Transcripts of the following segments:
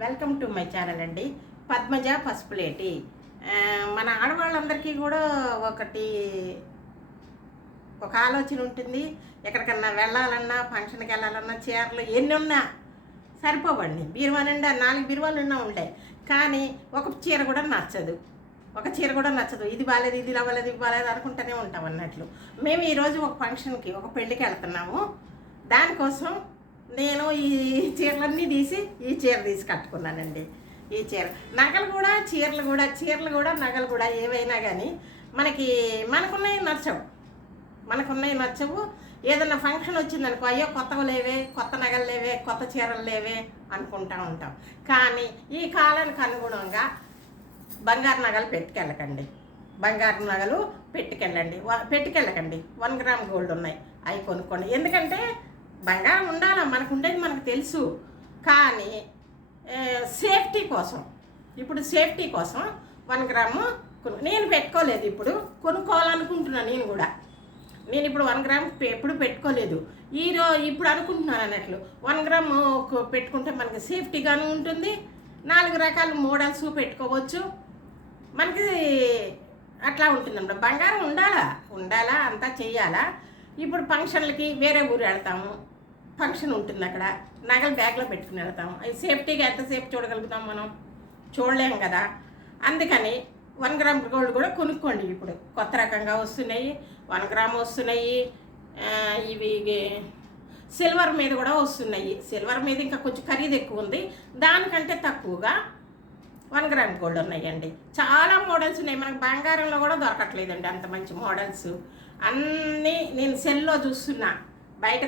Welcome to my channel అండి. పద్మజ పసుపులేటి. మన ఆడవాళ్ళందరికీ కూడా ఒక ఆలోచన ఉంటుంది. ఎక్కడికన్నా వెళ్ళాలన్నా, ఫంక్షన్కి వెళ్ళాలన్నా, చీరలు ఎన్ని ఉన్నా సరిపోవండి. బీరువా నిండా 4 బీరువాలు ఉన్నా ఉంటాయి, కానీ ఒక చీర కూడా నచ్చదు. ఇది బాగాలేదు, ఇది అవ్వలేదు, ఇది బాగాలేదు అనుకుంటూనే ఉంటాం అన్నట్లు. మేము ఈరోజు ఒక ఫంక్షన్కి, ఒక పెళ్ళికి వెళ్తున్నాము. దానికోసం నేను ఈ చీరలన్నీ తీసి ఈ చీర తీసి కట్టుకున్నానండి. ఈ చీర నగలు కూడా, చీరలు కూడా నగలు కూడా ఏవైనా కానీ మనకున్నవి నచ్చవు. ఏదన్నా ఫంక్షన్ వచ్చిందనుకో, అయ్యో కొత్తవి లేవే, కొత్త నగలు లేవే, కొత్త చీరలు లేవే అనుకుంటూ ఉంటాం. కానీ ఈ కాలానికి అనుగుణంగా బంగారు నగలు పెట్టుకెళ్ళకండి. 1 గ్రామ్ గోల్డ్ ఉన్నాయి, అవి కొనుక్కోండి. ఎందుకంటే బంగారం ఉండాలా, మనకు ఉండేది మనకు తెలుసు. కానీ సేఫ్టీ కోసం 1 గ్రాము నేను పెట్టుకోలేదు. ఇప్పుడు కొనుక్కోవాలనుకుంటున్నాను. నేను ఇప్పుడు 1 గ్రామ్ ఎప్పుడు పెట్టుకోలేదు. ఇప్పుడు అనుకుంటున్నాను అన్నట్లు. 1 గ్రామ్ పెట్టుకుంటే మనకి సేఫ్టీగాను ఉంటుంది. 4 రకాల మోడల్స్ పెట్టుకోవచ్చు. మనకి అట్లా ఉంటుందన్నమాట. బంగారం ఉండాలా అంతా చెయ్యాలా. ఇప్పుడు ఫంక్షన్లకి వేరే ఊరు వెళ్తాము, ఫంక్షన్ ఉంటుంది, అక్కడ నగలు బ్యాగ్లో పెట్టుకుని వెళ్తాము. అవి సేఫ్టీగా ఎంతసేపు చూడగలుగుతాం, మనం చూడలేము కదా. అందుకని 1 గ్రామ్ గోల్డ్ కూడా కొనుక్కోండి. ఇప్పుడు కొత్త రకంగా వస్తున్నాయి, 1 గ్రామ్ వస్తున్నాయి. ఇవి సిల్వర్ మీద కూడా వస్తున్నాయి. సిల్వర్ మీద ఇంకా కొంచెం ఖరీదు ఎక్కువ ఉంది. దానికంటే తక్కువగా 1 గ్రామ్ గోల్డ్ ఉన్నాయండి. చాలా మోడల్స్ ఉన్నాయి. మనకు బంగారంలో కూడా దొరకట్లేదండి అంత మంచి మోడల్స్. అన్నీ నేను సెల్లో చూస్తున్నా, బయట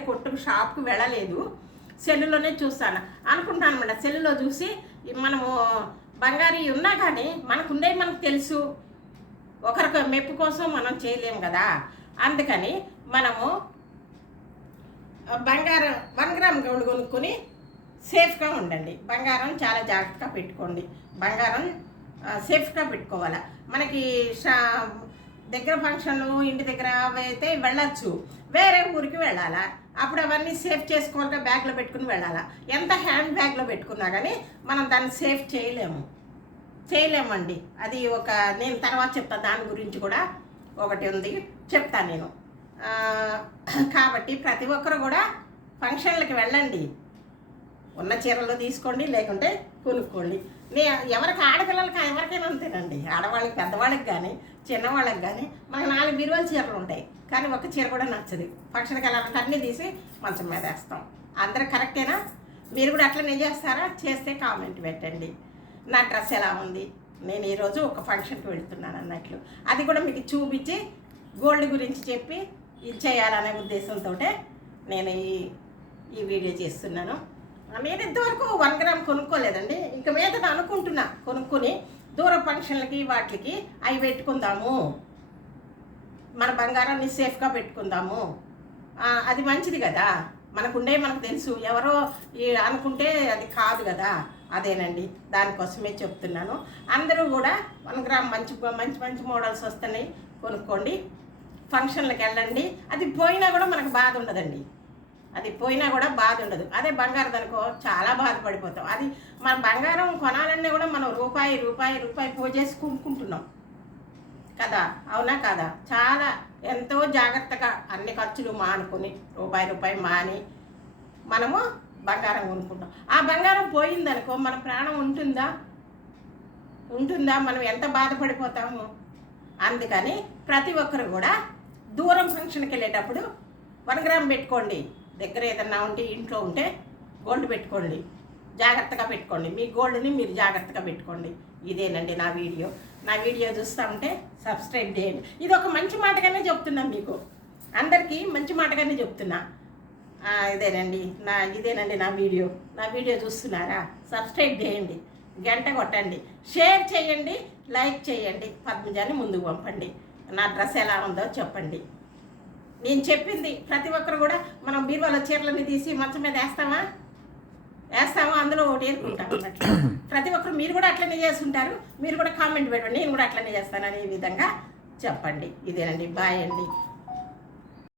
షాప్కి వెళ్ళలేదు, సెల్లులోనే చూస్తాను అనుకుంటాను అనమాట. సెల్లులో చూసి మనము బంగారు ఉన్నా కానీ మనకు తెలుసు. ఒకరికి మెప్పు కోసం మనం చేయలేము కదా. అందుకని మనము బంగారం 1 గ్రామ్ గోల్డ్ కొనుక్కొని సేఫ్గా ఉండండి. బంగారం చాలా జాగ్రత్తగా పెట్టుకోండి. బంగారం సేఫ్గా పెట్టుకోవాలి. మనకి దగ్గర ఫంక్షన్లు, ఇంటి దగ్గర అయితే వెళ్ళచ్చు, వేరే ఊరికి వెళ్ళాలా, అప్పుడు అవన్నీ సేఫ్ చేసుకోవాలిగా, బ్యాగ్లో పెట్టుకుని వెళ్ళాలా. ఎంత హ్యాండ్ బ్యాగ్లో పెట్టుకున్నా కానీ మనం దాన్ని సేఫ్ చేయలేమండి. అది నేను తర్వాత చెప్తాను, దాని గురించి కూడా ఒకటి ఉంది, చెప్తాను నేను. కాబట్టి ప్రతి ఒక్కరు కూడా ఫంక్షన్లకి వెళ్ళండి, ఉన్న చీరలు తీసుకోండి, లేకుంటే కొనుక్కోండి. ఎవరికి ఆడపిల్లలకి ఎవరికైనా అంతేనండి. ఆడవాళ్ళకి, పెద్దవాళ్ళకి కానీ, చిన్నవాళ్ళకి కానీ మనకు 4 బీరువాల చీరలు ఉంటాయి, కానీ ఒక చీర కూడా నచ్చదు. ఫంక్షన్కి వెళ్ళాలంటే అన్నీ తీసి మంచం మీద వేస్తాం. అందరూ కరెక్టేనా? మీరు కూడా అట్లనే చేస్తారా? చేస్తే కామెంట్ పెట్టండి. నా డ్రెస్ ఎలా ఉంది, నేను ఈరోజు ఒక ఫంక్షన్కి వెళ్తున్నాను అన్నట్లు, అది కూడా మీకు చూపించి గోల్డ్ గురించి చెప్పి ఇచ్చేయాలనే ఉద్దేశంతో నేను ఈ వీడియో చేస్తున్నాను. నేను ఇంతవరకు 1 గ్రామ్ కొనుక్కోలేదండి. ఇంక మీద అనుకుంటున్నా కొనుక్కొని దూర ఫంక్షన్లకి వాటికి అవి పెట్టుకుందాము, మన బంగారాన్ని సేఫ్గా పెట్టుకుందాము. అది మంచిది కదా. మనకు తెలుసు. ఎవరో అనుకుంటే అది కాదు కదా. అదేనండి, దానికోసమే చెప్తున్నాను. అందరూ కూడా 1 గ్రామ్ మంచి మోడల్స్ వస్తున్నాయి, కొనుక్కోండి. ఫంక్షన్లకు వెళ్ళండి. అది పోయినా కూడా మనకు బాధ ఉండదండి. అదే బంగారం అనుకో చాలా బాధపడిపోతాం. అది మన బంగారం కొనాలన్నా కూడా మనం రూపాయి పోజేసి కొనుక్కుంటున్నాం కదా, అవునా కదా. చాలా ఎంతో జాగ్రత్తగా అన్ని ఖర్చులు మానుకొని రూపాయి మాని మనము బంగారం కొనుక్కుంటాం. ఆ బంగారం పోయిందనుకో మన ప్రాణం ఉంటుందా? మనం ఎంత బాధపడిపోతాము. అందుకని ప్రతి ఒక్కరు కూడా దూరం ఫంక్షన్కి వెళ్ళేటప్పుడు 1 గ్రామ్ పెట్టుకోండి. దగ్గర ఏదన్నా ఉంటే, ఇంట్లో ఉంటే గోల్డ్ పెట్టుకోండి, జాగ్రత్తగా పెట్టుకోండి. మీ గోల్డ్ని మీరు జాగ్రత్తగా పెట్టుకోండి. ఇదేనండి నా వీడియో చూస్తూ ఉంటే సబ్స్క్రైబ్ చేయండి. ఇది ఒక మంచి మాటగానే చెప్తున్నాను, మీకు అందరికీ మంచి మాటగానే చెప్తున్నా. ఇదేనండి నా వీడియో చూస్తున్నారా? సబ్స్క్రైబ్ చేయండి, గంట కొట్టండి, షేర్ చేయండి, లైక్ చేయండి, పద్మజాని ముందుకు పంపండి. నా డ్రెస్ ఎలా ఉందో చెప్పండి. నేను చెప్పింది ప్రతి ఒక్కరు కూడా మనం బీరువాలో చీరలన్నీ తీసి మంచం మీద వేస్తాము, అందులో ఒకటి ఏరుకుంటాం అన్నట్లు. ప్రతి ఒక్కరు మీరు కూడా అట్లనే చేస్తుంటారు. మీరు కూడా కామెంట్ పెట్టండి, నేను కూడా అట్లనే చేస్తానని ఈ విధంగా చెప్పండి. ఇదేనండి, బాయ్ అండి.